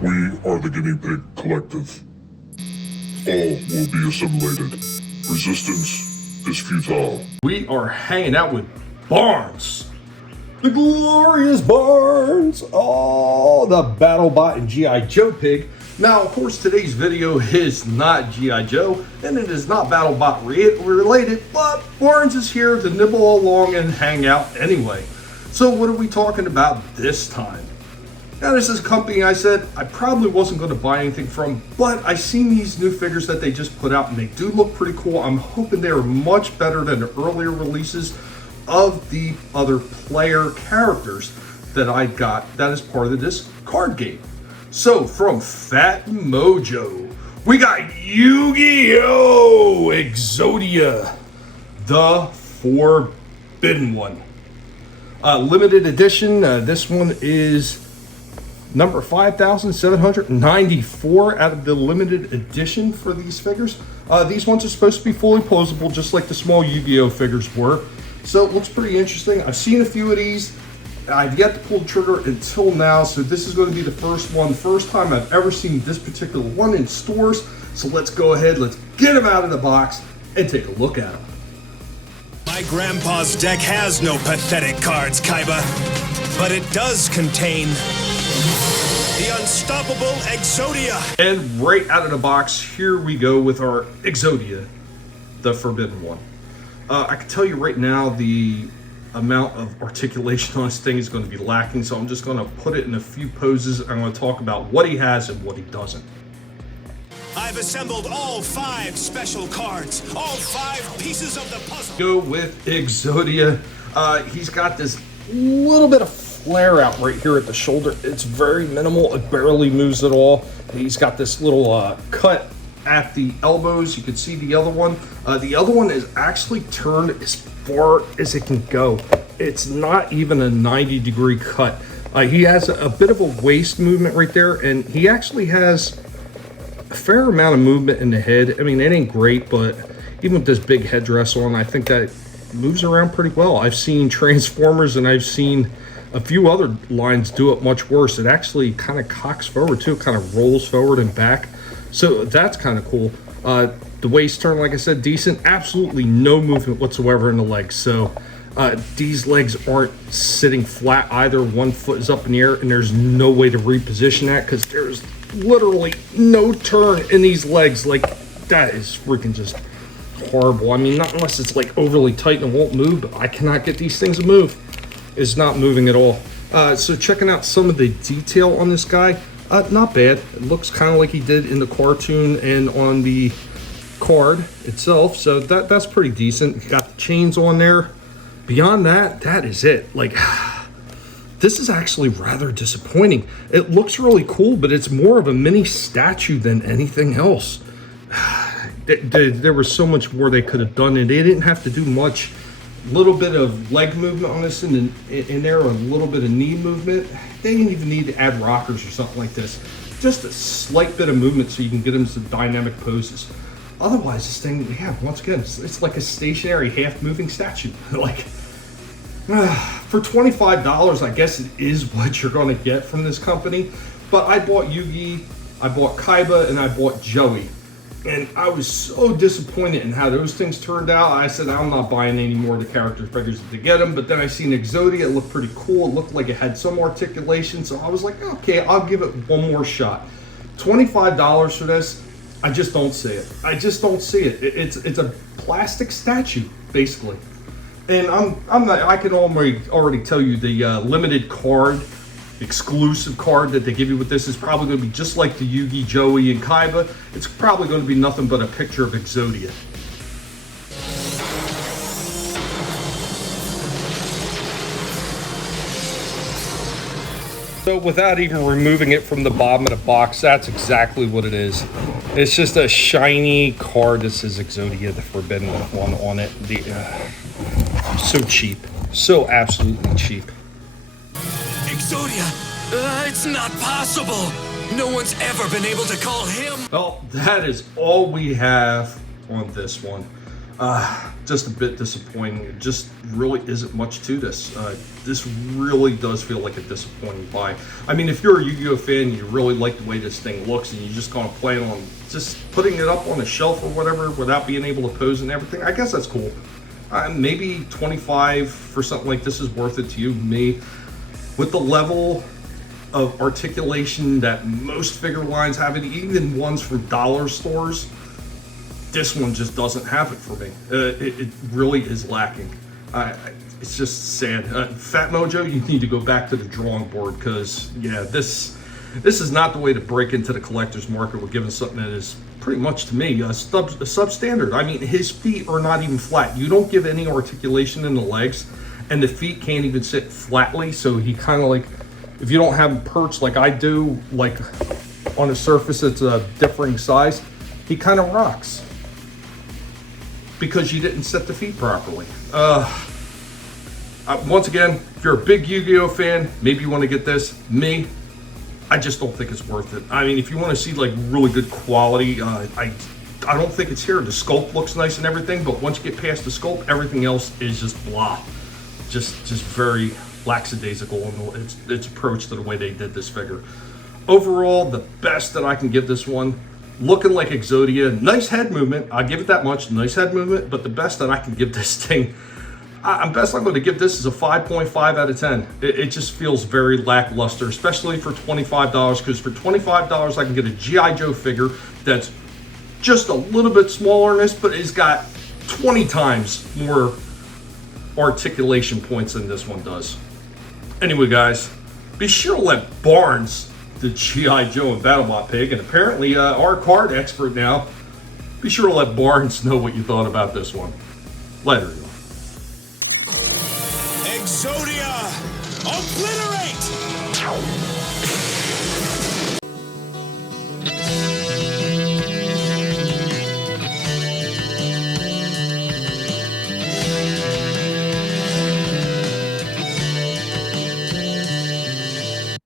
We are the Guinea Pig Collective. All will be assimilated. Resistance is futile. We are hanging out with Barnes. The glorious Barnes. Oh, the BattleBot and G.I. Joe pig. Now, of course, today's video is not G.I. Joe, and it is not BattleBot related, but Barnes is here to nibble along and hang out anyway. So what are we talking about this time? Now, this is a company I said I probably wasn't going to buy anything from, but I seen these new figures that they just put out, and they do look pretty cool. I'm hoping they are much better than the earlier releases of the other player characters that I got that is part of this card game. So, from Phat Mojo, we got Yu-Gi-Oh! Exodia The Forbidden One. Limited edition, this one is number 5,794 out of the limited edition for these figures. These ones are supposed to be fully posable, just like the small Yu-Gi-Oh! Figures were. So it looks pretty interesting. I've seen a few of these. I've yet to pull the trigger until now, so this is going to be the first time I've ever seen this particular one in stores. So let's go ahead, let's get them out of the box and take a look at them. My grandpa's deck has no pathetic cards, Kaiba, but it does contain the unstoppable Exodia. And right out of the box, here we go with our Exodia, the Forbidden One. I can tell you right now, the amount of articulation on this thing is going to be lacking, so I'm just going to put it in a few poses. I'm going to talk about what he has and what he doesn't. I've assembled all 5 special cards, all 5 pieces of the puzzle. Go with Exodia. He's got this little bit of flare out right here at the shoulder. It's very minimal. It barely moves at all. He's got this little cut at the elbows. You can see the other one. The other one is actually turned as far as it can go. It's not even a 90-degree cut. He has a bit of a waist movement right there, and he actually has a fair amount of movement in the head. I mean, it ain't great, but even with this big headdress on, I think that moves around pretty well. I've seen Transformers and I've seen a few other lines do it much worse. It actually kind of cocks forward too, kind of rolls forward and back. So that's kind of cool. The waist turn, like I said, decent. Absolutely no movement whatsoever in the legs. So these legs aren't sitting flat either. One foot is up in the air, and there's no way to reposition that because there's literally no turn in these legs. Like, that is freaking just horrible. I mean, not unless it's like overly tight and it won't move, but I cannot get these things to move. It's not moving at all. So checking out some of the detail on this guy, not bad. It looks kind of like he did in the cartoon and on the card itself, so that's pretty decent. You got the chains on there. Beyond that, that is it. Like, this is actually rather disappointing. It looks really cool, but it's more of a mini statue than anything else. There was so much more they could have done, and they didn't have to do much. Little bit of leg movement on this in there, a little bit of knee movement. They didn't even need to add rockers or something like this. Just a slight bit of movement so you can get them to dynamic poses. Otherwise, this thing, yeah, once again, it's like a stationary half-moving statue. Like, for $25, I guess it is what you're going to get from this company. But I bought Yugi, I bought Kaiba, and I bought Joey. And I was so disappointed in how those things turned out. I said, I'm not buying any more of the character figures to get them. But then I seen Exodia. It looked pretty cool. It looked like it had some articulation. So I was like, okay, I'll give it one more shot. $25 for this, I just don't see it. I just don't see it. It's a plastic statue, basically. And I can already tell you the limited card, exclusive card that they give you with this is probably going to be just like the Yugi, Joey, and Kaiba. It's probably going to be nothing but a picture of Exodia. So without even removing it from the bottom of the box, that's exactly what it is. It's just a shiny card that says Exodia The Forbidden One on it. So cheap. So absolutely cheap. Exodia! It's not possible! No one's ever been able to call him! Well, that is all we have on this one. Just a bit disappointing. It just really isn't much to this. This really does feel like a disappointing buy. I mean, if you're a Yu-Gi-Oh fan, you really like the way this thing looks, and you just kind of plan on just putting it up on a shelf or whatever without being able to pose and everything, I guess that's cool. Maybe 25 for something like this is worth it to you. Me, with the level of articulation that most figure lines have, and even ones from dollar stores, this one just doesn't have it for me. It really is lacking. It's just sad. Phat Mojo, you need to go back to the drawing board, because yeah, this is not the way to break into the collector's market. We're giving something that is pretty much, to me, a substandard. I mean, his feet are not even flat. You don't give any articulation in the legs, and the feet can't even sit flatly. So he kind of like, if you don't have him perched like I do, like on a surface that's a differing size, he kind of rocks, because you didn't set the feet properly. Once again, if you're a big Yu-Gi-Oh fan, maybe you want to get this. Me, I just don't think it's worth it. I mean, if you want to see like really good quality, I don't think it's here. The sculpt looks nice and everything, but once you get past the sculpt, everything else is just blah. Just very lackadaisical in its approach to the way they did this figure. Overall, the best that I can give this one, looking like Exodia, nice head movement, I'll give it that much, nice head movement, but the best that I can give this thing, I'm going to give this as a 5.5 out of 10. It just feels very lackluster, especially for $25, because for $25 I can get a G.I. Joe figure that's just a little bit smaller than this, but it's got 20 times more articulation points than this one does. Anyway, guys, be sure to let Barnes, the G.I. Joe and BattleBot pig, and apparently our card expert now, be sure to let Barnes know what you thought about this one. Later, everyone. Exodia!